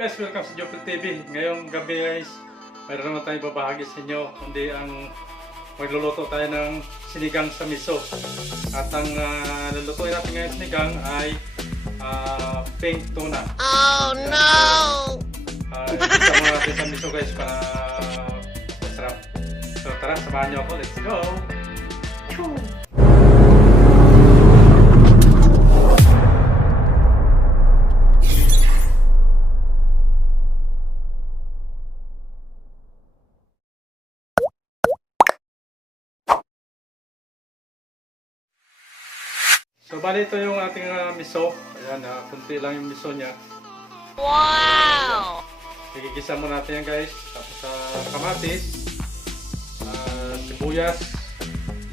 Guys, welcome sa Jopel TV. Ngayong gabi guys, mayroon naman tayong babahagi sa inyo. Kundi ang magluluto tayo ng sinigang sa miso. At ang lulutuin natin ngayon sinigang ay pink tuna. Oh no! Isa mo natin sa miso guys para masarap. So tara, samahan niyo ako. Let's go! So bali ito yung ating miso. Ayan, kunti lang yung miso niya. Wow! Igigisa mo natin yan guys. Tapos kamatis, sibuyas,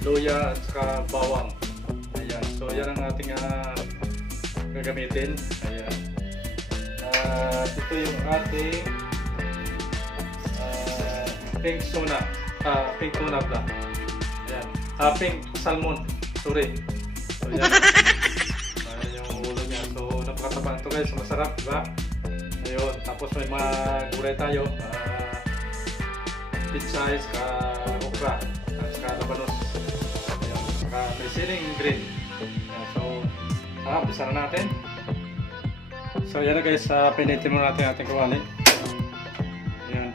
luya at saka bawang. Ayan. So yan ang ating gagamitin. Ayan. Ito yung ating pink tuna. Pink tuna pala. Ayan. Pink salmon. Sorry. So yan. Ayan yung ulo niya. So napakatabang ito guys. Masarap, diba? Ayun. Tapos may mga gulay tayo. Pitsay, saka okra, at saka labanos. Ayun. Saka may siling green. Ayan. So, umpisa na natin. So yan na guys. Pinitin mo natin ating kawali. Ayan.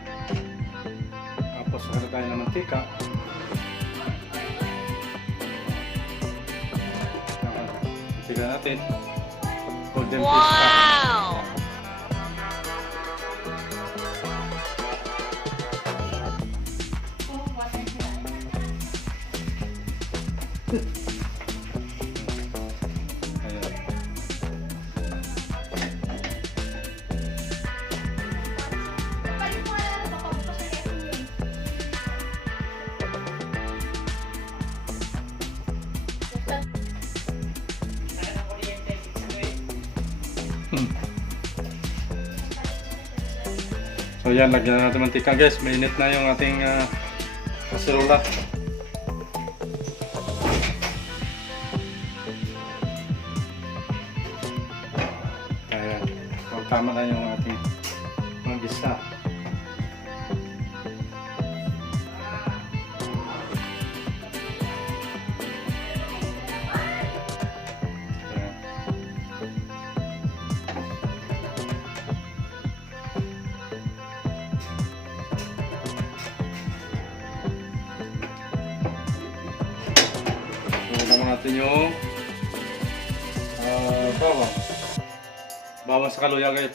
Tapos saka tayo ng mantika. Tignan natin. Golden fish pa. Wow! Ayan. So yan, lagyan na natin mantika guys. Mainit na yung ating kaserola. Ayan. So tama na yung ating manggisa. Ayan. Tignan natin yung bawang. Bawang sa kaluya guys,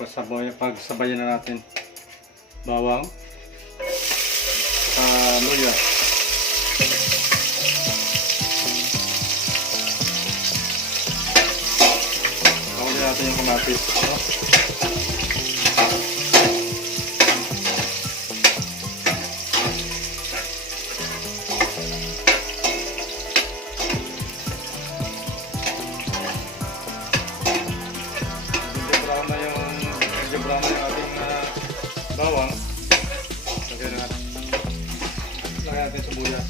pagsabayan na natin. Bawang sa luya. Pagkakulin natin yung kamatis. Medyo brown na yung ating bawang. Lagyan natin sibuyas.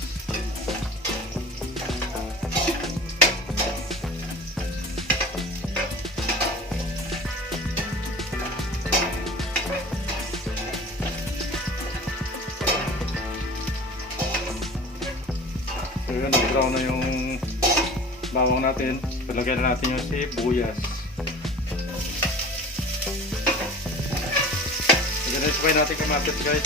So yun, brown na yung bawang natin. Lagyan na natin yung sibuyas. Sabay natin kamatis guys.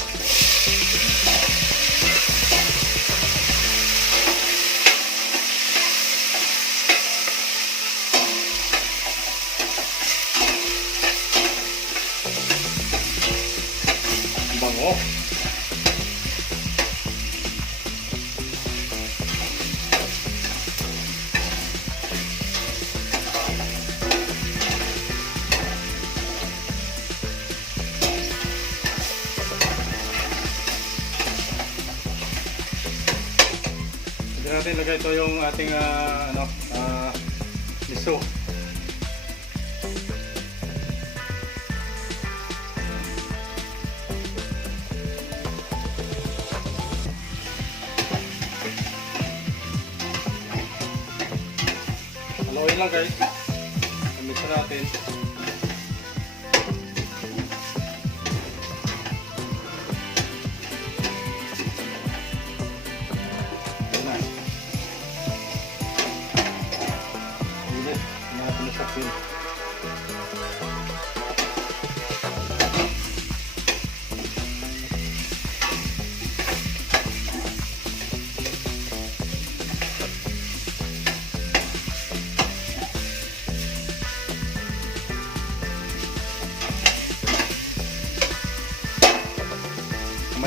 Bango. Natin lagay ito yung ating miso. Haluin lang guys. Mix natin.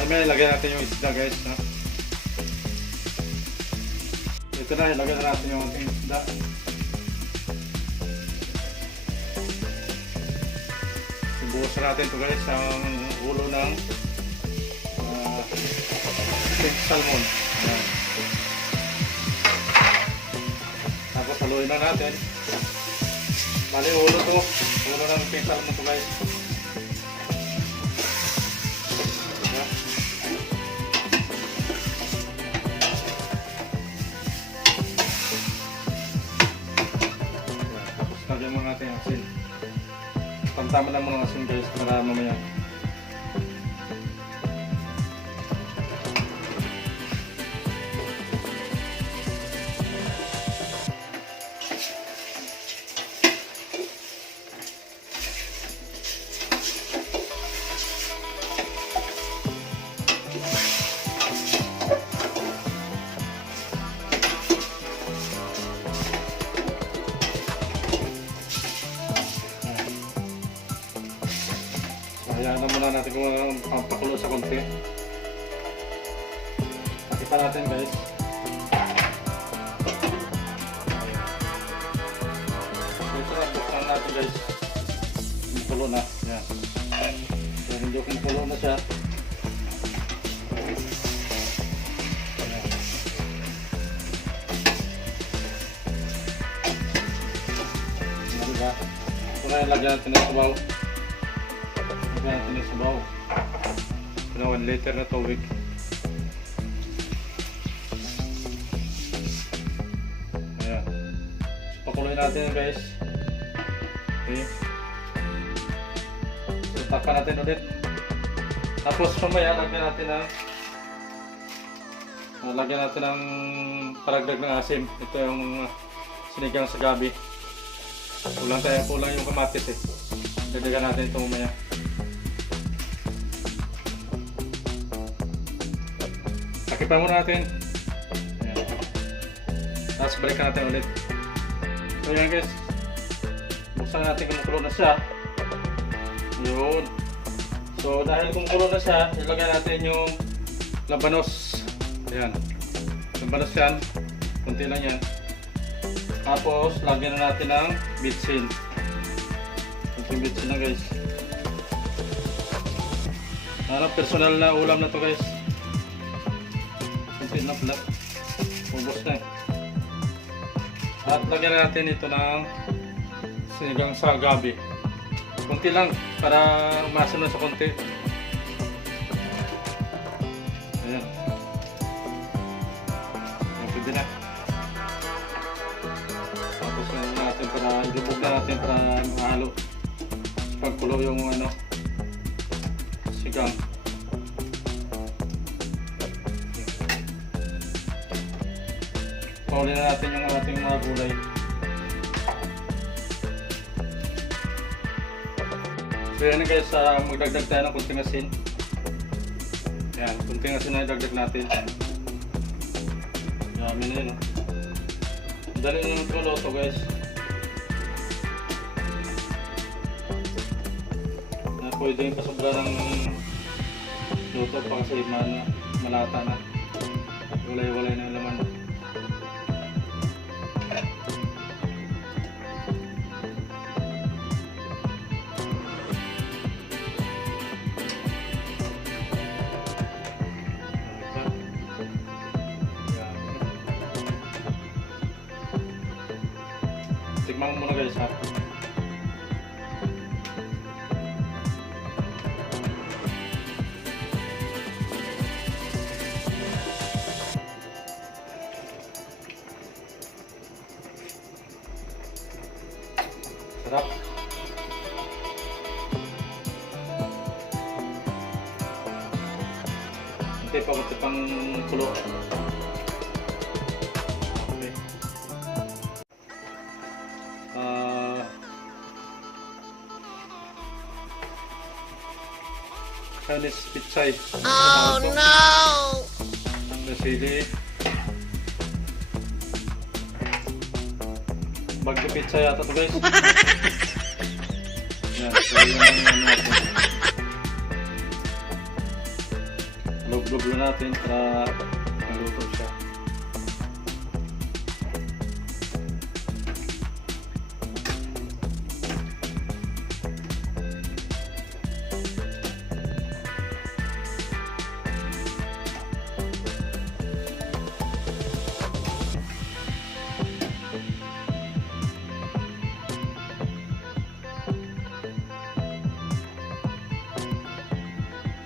May lagyan natin yung isda guys. No? Ito na, ilagyan na natin yung ating isda. Ibuhusan natin ito guys ang ulo ng pink salmon. Ayan. Tapos haluin na natin. Bali ulo to. Ulo ng pink salmon to guys. Ayan. Tapos lagyan mo natin ang asin. Pantama lang mo ng asin guys para mamaya. Hayaan na muna natin kung pampakulo sa konti. Pakita natin guys. Ito na, buksan natin guys. Kumukulo na. Yan. So, hindi kumukulo na siya. Ayan. Ano ba? Ito na yung lagyan natin ng sabaw. Lagyan natin ng sabaw. Ito na 1 liter na tubig. Ayan. Pakuloy natin guys. Okay. So, takpan natin ulit. Tapos mamaya lagyan natin ng paragdag ng asim. Ito yung sinigang sa gabi. Kulang yung kamatis eh. Dagdagan natin ito mamaya. Takipan muna natin. Ayan. Tapos balikan natin ulit. So yan guys. Buksan natin kung kumukulo na siya. Yun. So dahil kumukulo na siya, ilagay natin yung labanos. Ayan. Labanos yan. Kunti lang yan. Tapos lagyan na natin ng bitsin. Kunting bitsin na guys. Personal na ulam na to guys. Kunti na pala. Ubos na eh. At lagyan na natin ito ng sinigang sa gabi. Kunti lang para masunod sa konti. Ayan. Ayan, pwede na. Tapos yun natin para ilubog na natin para mahalo. Pagkulo yung ano, sigang. Pauli na natin yung ating mga gulay. So yan guys, magdagdag tayo ng kunting asin. Yan, kunting asin na idagdag natin. Yummy na yun. Dali na yung luto guys. Na pwede yung pasobra ng luto pa kasi malata na. Walay-walay na yung laman. Tikman mo muna guys ha. Sarap. Hindi pa kunti pang kulo. Chinese pitsay. Oh no! Sili. Bagyo pizza yata to guys. Yan, so yun ang ano natin. papakulo natin para maluto siya.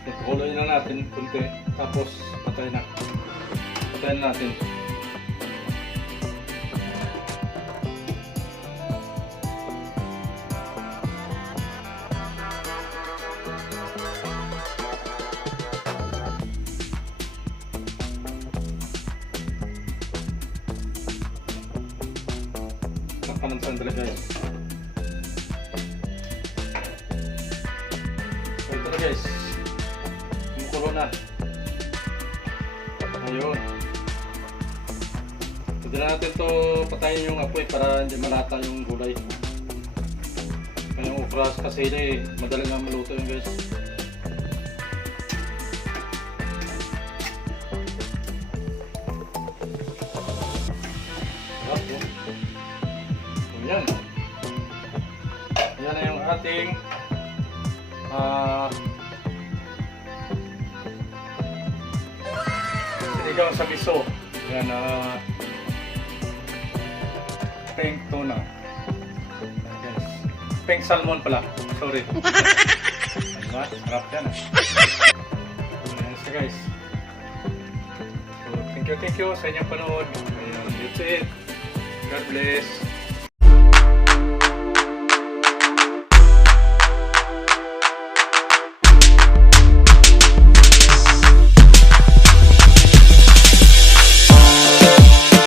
Pakuloy na natin kunti, tapos patayin na. Patayin natin. Takpan ng sandali guys. So ito na guys. Kumukulo na. Ayun. Pwede na natin to patayin yung apoy para hindi malata yung gulay. Yung okra kasi madali nga maluto yun guys. Yan. Yan na yung ating sinigang sa miso. Yan pink tuna. Yan, guys. Pink salmon pala. Sorry. Diba? Sarap yan. Ayan siya guys. So thank you sa inyong panood. Ayan, that's it. God bless.